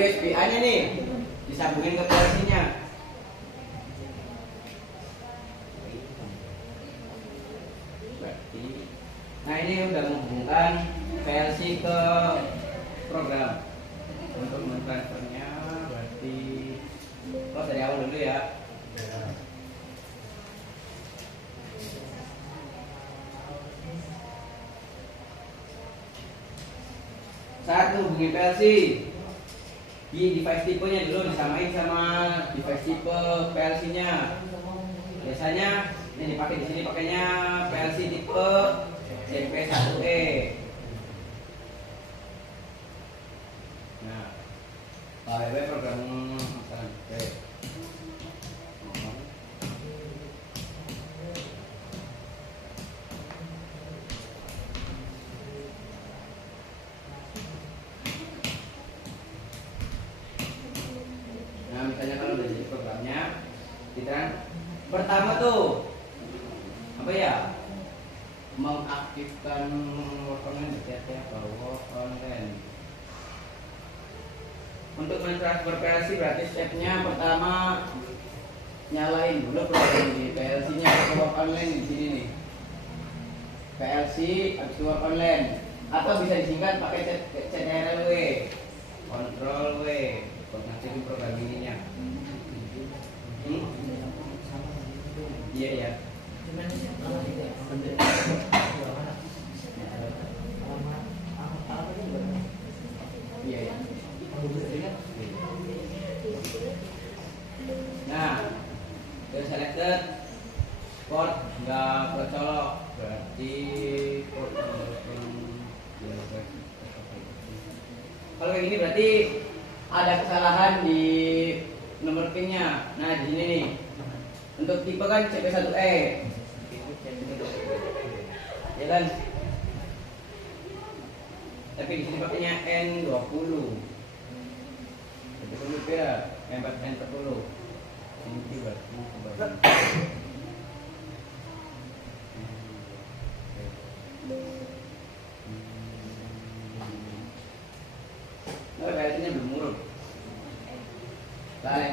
USB-A nya nih disambungin ke PLC-nya. Nah ini udah menghubungkan PLC ke program. Untuk mentransfernya berarti dari awal dulu ya. Satu, hubungi PLC. Di device tipenya dulu disamain sama device tipe PLC-nya. Biasanya ini dipakai di sini pakainya PLC tipe CP1E. Nah, AWW program sampai. Nah, misalnya kalau udah jadi programnya, kita pertama tuh apa ya? Mengaktifkan work online ya, work online. Untuk mentransfer PLC berarti stepnya pertama nyalain dulu program di PLC-nya ke work online di sini nih. PLC habis itu work online atau bisa disingkat pakai CTRL-W, Ctrl-W, untuk ngaktifin program ininya. Iya ya. Iya ya. Nah, dari selected port nggak kecolok berarti port kalau kayak gini berarti ada kesalahan di nomor pinnya. Nah di sini nih untuk tipe kan CP1E ya kan, tapi di sini pakainya N20 ya, N40 ini berarti kayaknya belum murut. Lari.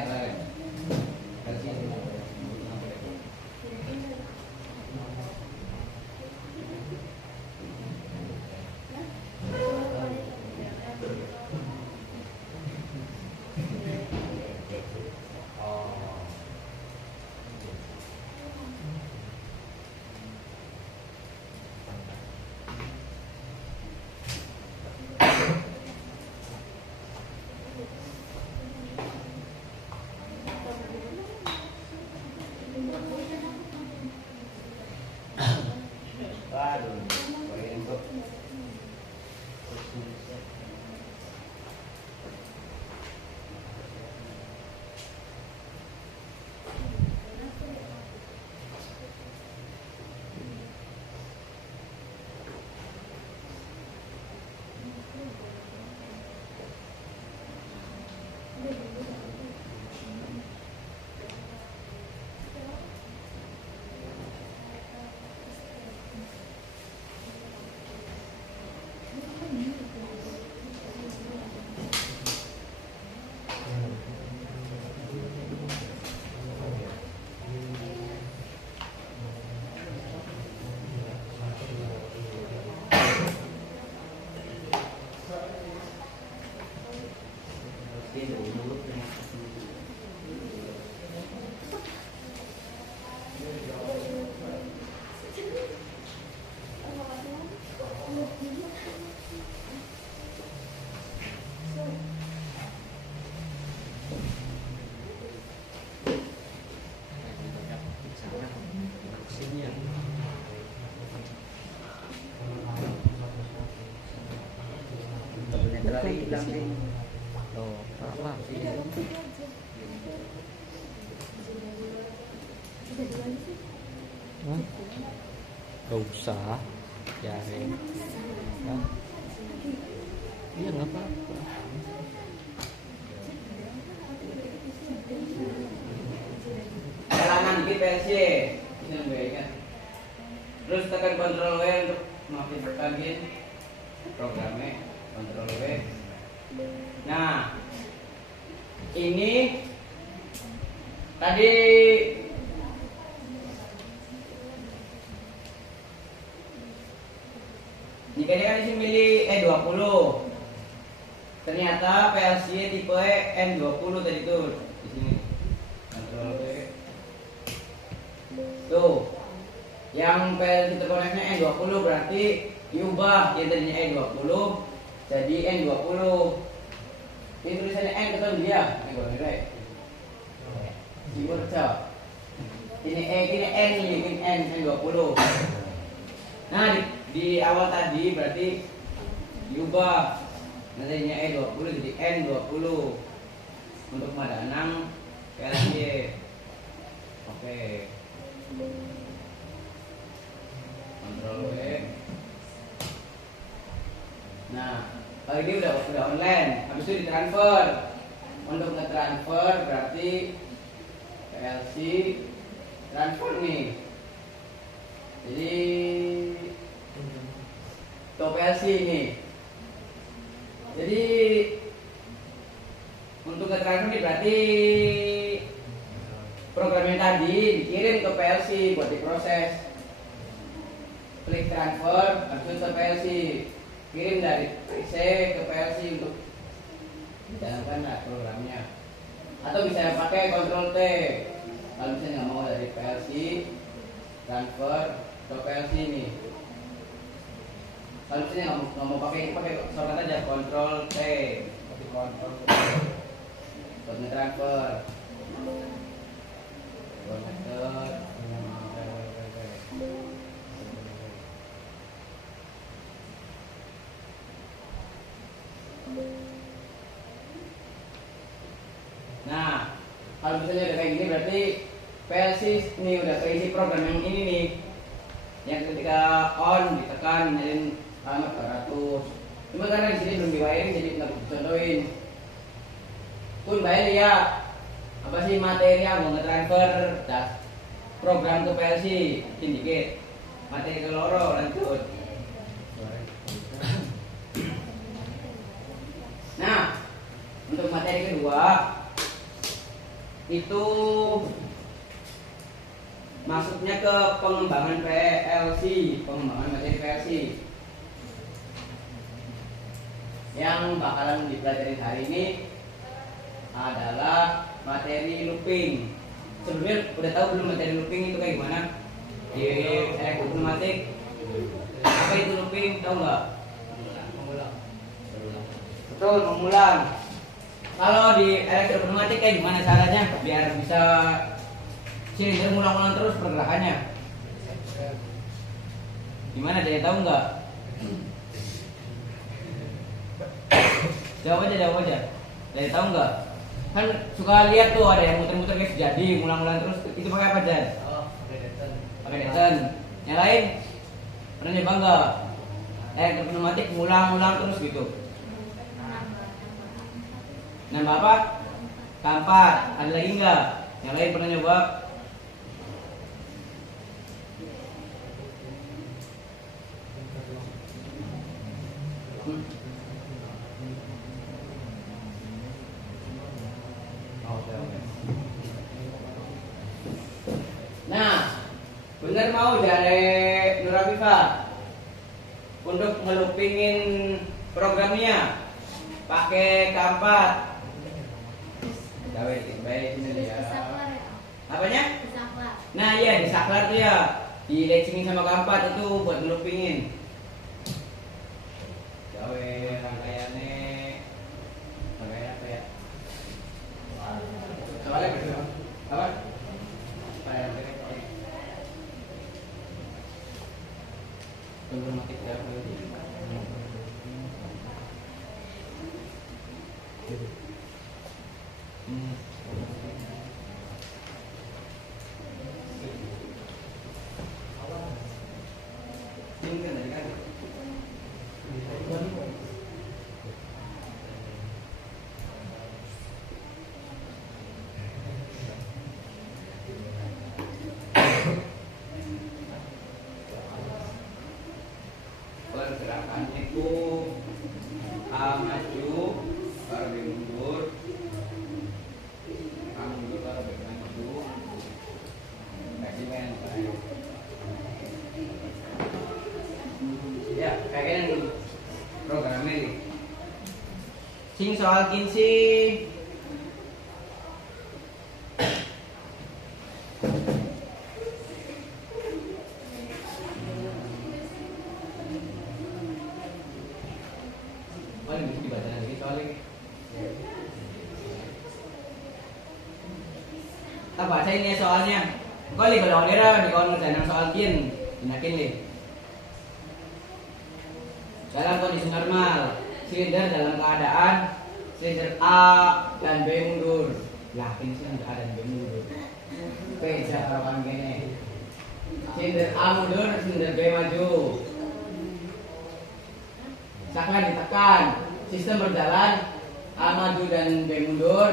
Loh, apa sih? Gak usah biarin. Iya nggak apa-apa. Jalanan di PLC ini kan. Terus tekan Ctrl W untuk mengaktifkan programnya. Ctrl W. Nah, ini tadi jika dia kan isi milih E20, ternyata PLC tipe N20 tadi tuh di sini. Kontrol V. Tuh, yang PLC terkoneknya N20 berarti diubah yang tadinya E20 jadi N20. Ini tulisannya N ketemu dia. Ini N ini N20. Nah di awal tadi berarti diubah nantinya E20 jadi N20 untuk Madanang PLC. Oke. Kontrol W. Nah, kalau ini udah online, habis itu ditransfer. Untuk ngetransfer berarti PLC transfer nih. Jadi to PLC ini. Jadi untuk ngetransfer ini berarti programnya tadi dikirim ke PLC buat diproses. Klik transfer, habis itu ke PLC. Kirim dari PC ke PLC untuk dijalankan programnya. Atau bisa pakai Ctrl T. Kalau misalnya nggak mau dari PLC transfer ke PLC ini. Kalau misalnya nggak mau pakai shortcut aja Ctrl T. Pakai Ctrl T buat nge-transfer. Nah, kalau misalnya udah kayak gini berarti PLC ini udah keisi program yang ini nih. Yang ketika on ditekan nyalin alamat 200. Cuma karena di sini belum di wiring jadi nggak contohin. Pun bayar ya. Apa sih materi yang mau nge-transfer program ke PLC dikit. Materi ke loro lanjut. Nah, untuk materi kedua itu masuknya ke pengembangan PLC, pengembangan materi PLC. Yang bakalan dipelajari hari ini adalah materi looping. Sebelumnya udah tahu belum materi looping itu kayak gimana? Di elektropneumatik. Apa itu looping? Tahu nggak? Betul, mengulang. Kalau di elektropneumatik kayak gimana caranya biar bisa silinder ngulang-ngulang terus pergerakannya? Gimana, jadi tahu nggak? Jawab aja. Jadi tahu nggak? Kan suka lihat tuh ada yang muter-muter kayak jadi ngulang-ngulang terus. Itu pakai apa, Jan? Pakai Detsen. Yang lain pernah nyoba nggak? Elektropneumatik ngulang-ngulang terus gitu. Nambah apa? Kampat. Ada lagi nggak? Yang lain pernah nyoba? Nah, bener mau dari Nurafifa untuk ngelupingin programnya pakai kampat. Baik ini ya. Apanya? Nah iya di saklar tuh ya, di latchingin sama kampat itu buat ngelupingin. Gawe rangkaiannya apa ya? Soalnya apa? Informatik ya. Ini kan dari kan. Bergerak soal Kinsi. Paling bisa dibaca lagi soalnya. Tak baca ini soalnya. Kau li kalau dia di kawan ngerjain soal Kin, yakin li. Dalam kondisi normal, silinder dalam keadaan silinder A dan B mundur. Yakin silinder A dan B mundur. Beda kalau gini. Silinder A mundur, silinder B maju. Misalkan ditekan, sistem berjalan A maju dan B mundur,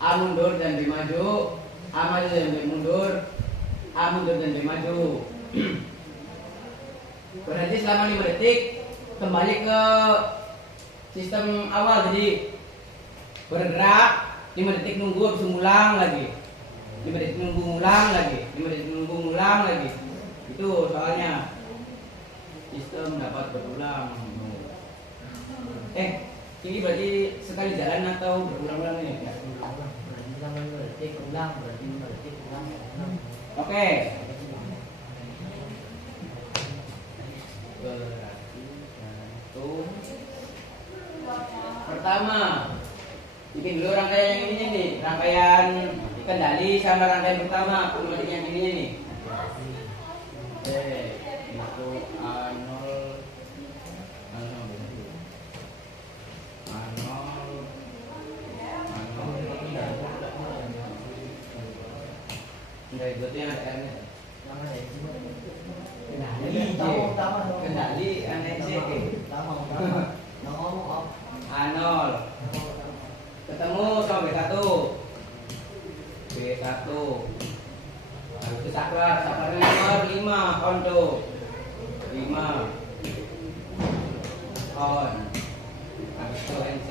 A mundur dan B maju, A maju dan B mundur, A mundur dan B maju. Berarti selama 5 detik kembali ke sistem awal, jadi bergerak 5 detik nunggu habis ngulang lagi, 5 detik nunggu ngulang lagi, 5 detik nunggu ngulang lagi. Itu soalnya sistem dapat berulang. Ini berarti sekali jalan atau berulang-ulang nih? Oke. Pertama, bikin dulu rangkaian yang ininya nih, rangkaian kendali sama rangkaian pertama, kemudian yang ininya nih. Oke, itu A0, enggak, itu yang ada R-nya. Kendali aneh C. A0 ketemu sama B1. B1 harus saklar, saklarnya nomor 5 on tuh. 5 on. Habis itu NC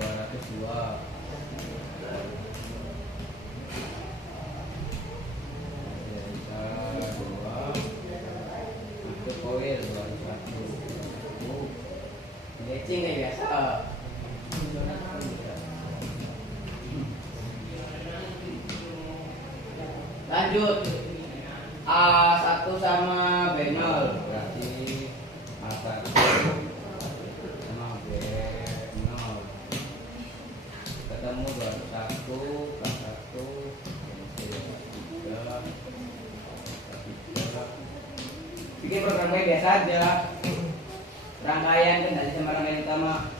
202. Koil 201. Lecing kayak biasa. Lanjut A1 sama B0, berarti A1 sama B0 ketemu 21 K1 bikin program kayak biasa aja, rangkaian kendali sama rangkaian utama.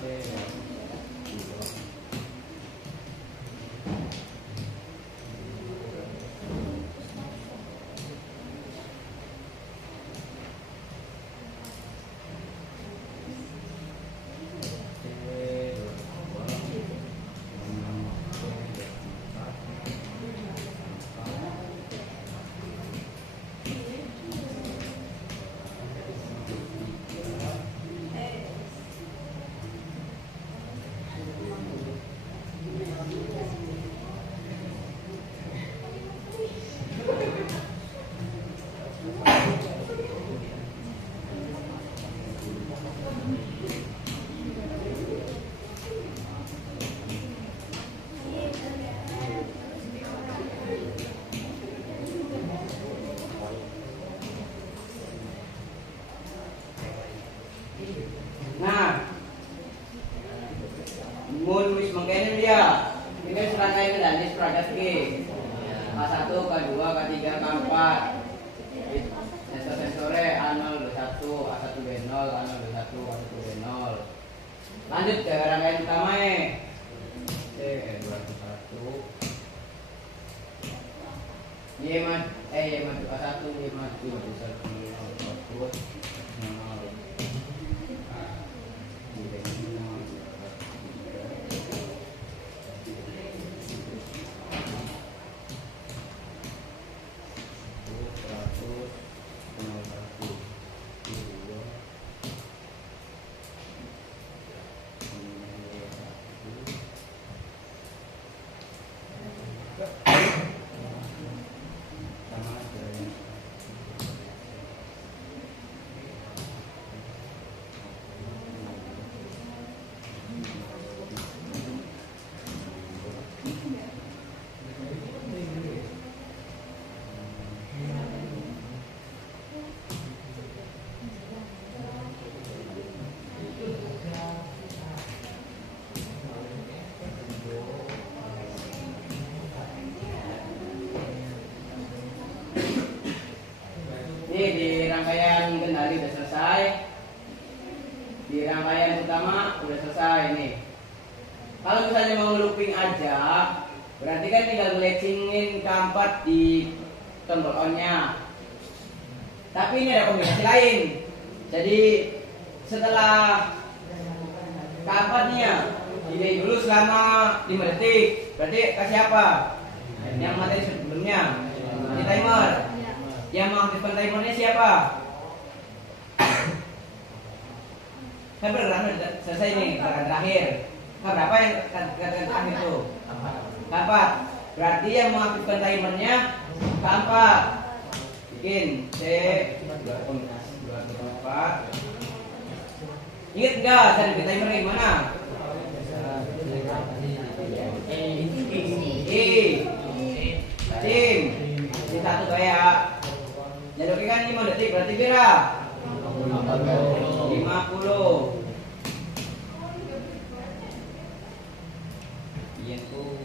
Nah, mun wis mengkene dia. Ini serangkaian kendali sepragat iki. K1, K2, K3, K4. Sensor-sensore A0, B1, A1, B0, A0, B1, A1, B0. Lanjut ke rangkaian utama B21. Y maju A1, Y maju B1. di rangkaian kendali udah selesai. Di rangkaian utama udah selesai nih. Kalau misalnya mau looping aja, berarti kan tinggal ngelecingin keempat di tombol on-nya. Tapi ini ada kombinasi lain. Jadi setelah keempatnya delay dulu selama 5 detik. Berarti kasih apa? Yang materi sebelumnya di timer. Yang mengaktifkan timernya siapa? Kan bergerak selesai nih, gerakan terakhir. Nah, berapa yang gerakan terakhir itu? Keempat. Berarti yang mengaktifkan timernya keempat. Bikin C 2,4. Ingat nggak cara bikin timernya gimana? Tim di satu kayak jaduknya kan 5 detik berarti kira 50. Iya tuh.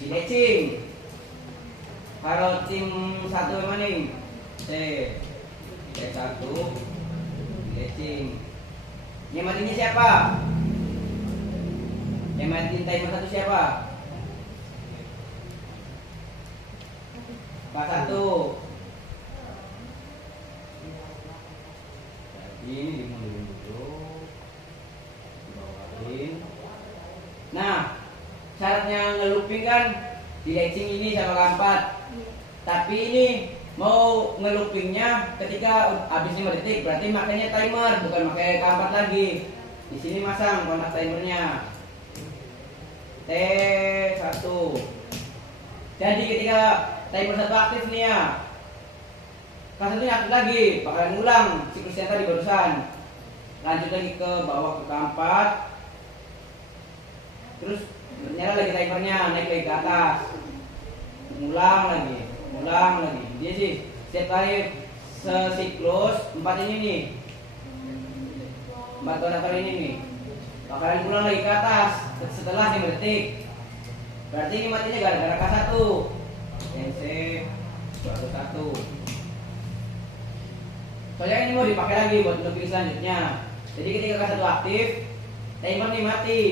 Dilecing. Kalau tim satu yang mana nih? C1 dilecing. Yang matinya siapa? Yang matiin timer satu siapa? Pak 1. Jadi ini dimundurin dulu, dibawain. Nah, syaratnya ngelooping kan dilecing ini sama keempat. Tapi ini mau ngeloopingnya ketika habis 5 detik, berarti makanya timer, bukan pakai keempat lagi. Di sini masang kontak timernya T1. Jadi ketika timer 1 aktif nih ya, kelas 1 aktif lagi, bakalan ulang siklusnya tadi barusan. Lanjut lagi ke bawah ke keempat, terus nyala lagi timernya, naik lagi ke atas, ulang lagi. Dia sih setiap kali sesiklus 4 ini nih, 4 kontaktor ini nih, bakalan ulang lagi ke atas setelah 5 detik. Berarti ini matinya gara-gara K1 NC 21. Soalnya ini mau dipakai lagi buat looping selanjutnya. Jadi ketika K1 aktif, timer nih mati.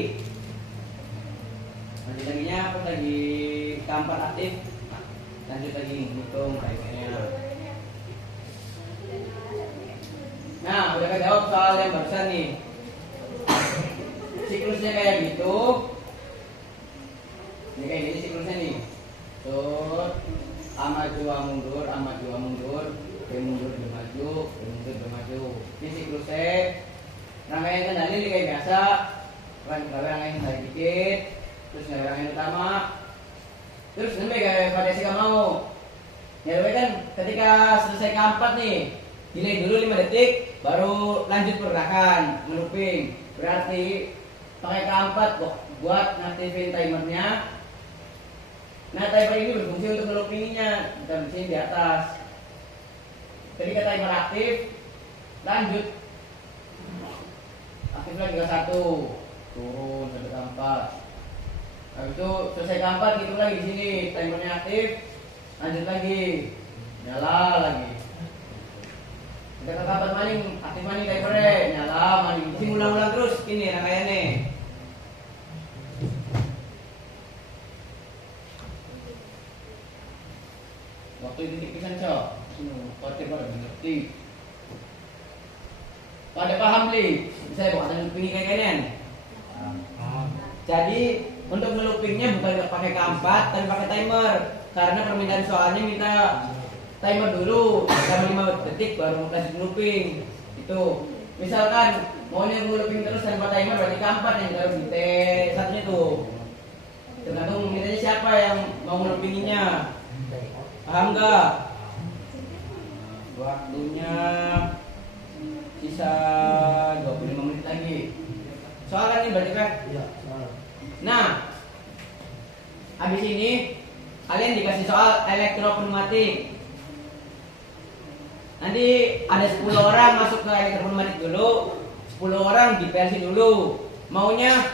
Lanjut laginya pas lagi K4 aktif, lanjut lagi hitung timernya. Nah, udah kejawab soal yang barusan nih. Siklusnya kayak gitu. Ini kayak gini siklusnya nih. Tuh, A maju, A mundur, A maju, A mundur, B mundur, B maju, B mundur, B maju. Ini siklusnya. Rangkaian kendali ini kayak biasa. Rangkaian kendali dikit, terus rangkaian utama. Terus sampai kayak variasi kamu mau. Ya kan ketika selesai keempat nih, delay dulu 5 detik, baru lanjut pergerakan ngelooping. Berarti pakai keempat kok buat ngaktifin timernya. Nah, timer ini berfungsi untuk ngeloopinginya, kita bersihin di atas. Ketika timer aktif, lanjut aktif lagi ke 1, turun sampai keempat. Habis itu selesai keempat gitu lagi di sini, timernya aktif, lanjut lagi, nyala lagi. Ketika keempat maning, aktif maning timernya, nyala maning. Isi ulang-ulang terus ini rangkaiannya. Waktu titik pisan cok, kode pada mengerti. Pada paham li, saya bukan ngelooping kayak ginian. Jadi untuk ngeloopingnya bukan pakai keempat, tapi pakai timer. Karena permintaan soalnya minta timer dulu selama 5 detik baru lanjut ngelooping. Itu. Misalkan maunya ngelooping terus tanpa timer berarti keempat yang taruh di T1-nya tuh. Tergantung mintanya siapa yang mau ngeloopinginya. Paham nggak? Waktunya sisa 25 menit lagi. Soal kan ini berarti kan? Iya, soal. Nah, habis ini kalian dikasih soal elektropneumatik. Nanti ada 10 orang masuk ke elektropneumatik dulu, 10 orang di PLC dulu. Maunya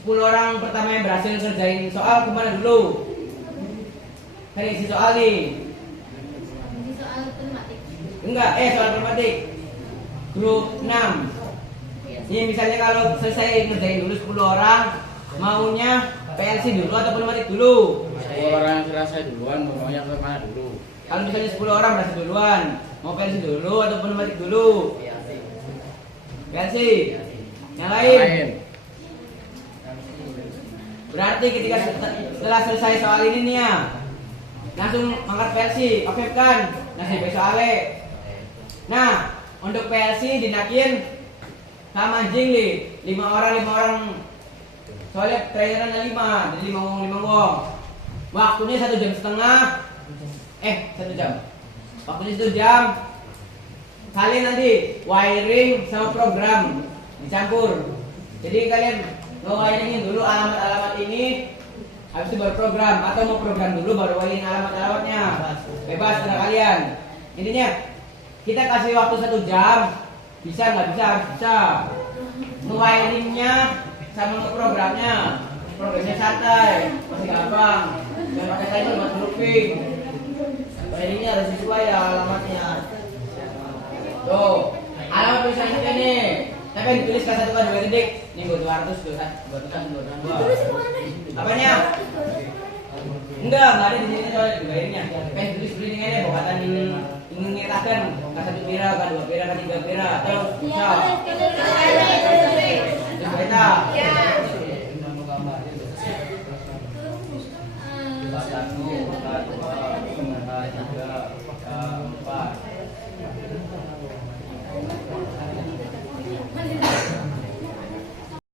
10 orang pertama yang berhasil ngerjain soal kemana dulu? Kan isi soal nih. Ini soal matematik. Enggak, soal matematik. Grup 6. Ini misalnya kalau selesai ngerjain dulu 10 orang, maunya PLC dulu atau pneumatik dulu? 10 orang yang selesai duluan, maunya ke mana dulu? Kalau misalnya 10 orang berhasil duluan, mau PLC dulu atau pneumatik dulu? PLC. Yang lain? Berarti ketika setelah selesai soal ini nih ya, langsung angkat PLC, oke kan? Nasib soalnya. Nah, untuk PLC dinakin sama anjing nih, 5 orang. Soalnya traineran ada 5, jadi 5 wong. Waktunya 1,5 jam. 1 jam. Waktunya 1 jam. Kalian nanti wiring sama program dicampur. Jadi kalian nge-wiringin dulu alamat-alamat ini, habis itu baru program, atau mau program dulu baru wiring alamat-alamatnya. Bebas terserah kalian. Intinya kita kasih waktu 1 jam. Bisa nggak bisa? Bisa. Nge-wiringnya sama nge-programnya. Programnya santai, masih gampang. Jangan pakai timer buat grouping. Wiringnya harus sesuai ya alamatnya. Tuh, alamat tulisannya nih. Tapi yang ditulis K1 K2 titik. Ini buat 200 tuh, 200. Apanya? Enggak ada di sini soalnya di wiringnya. Kan tulis dulu ini aja bokatan ingin ngetakan K1 pira, K2 pira, K3 pira atau bisa. Terus kita. K1, K2, K3, K4,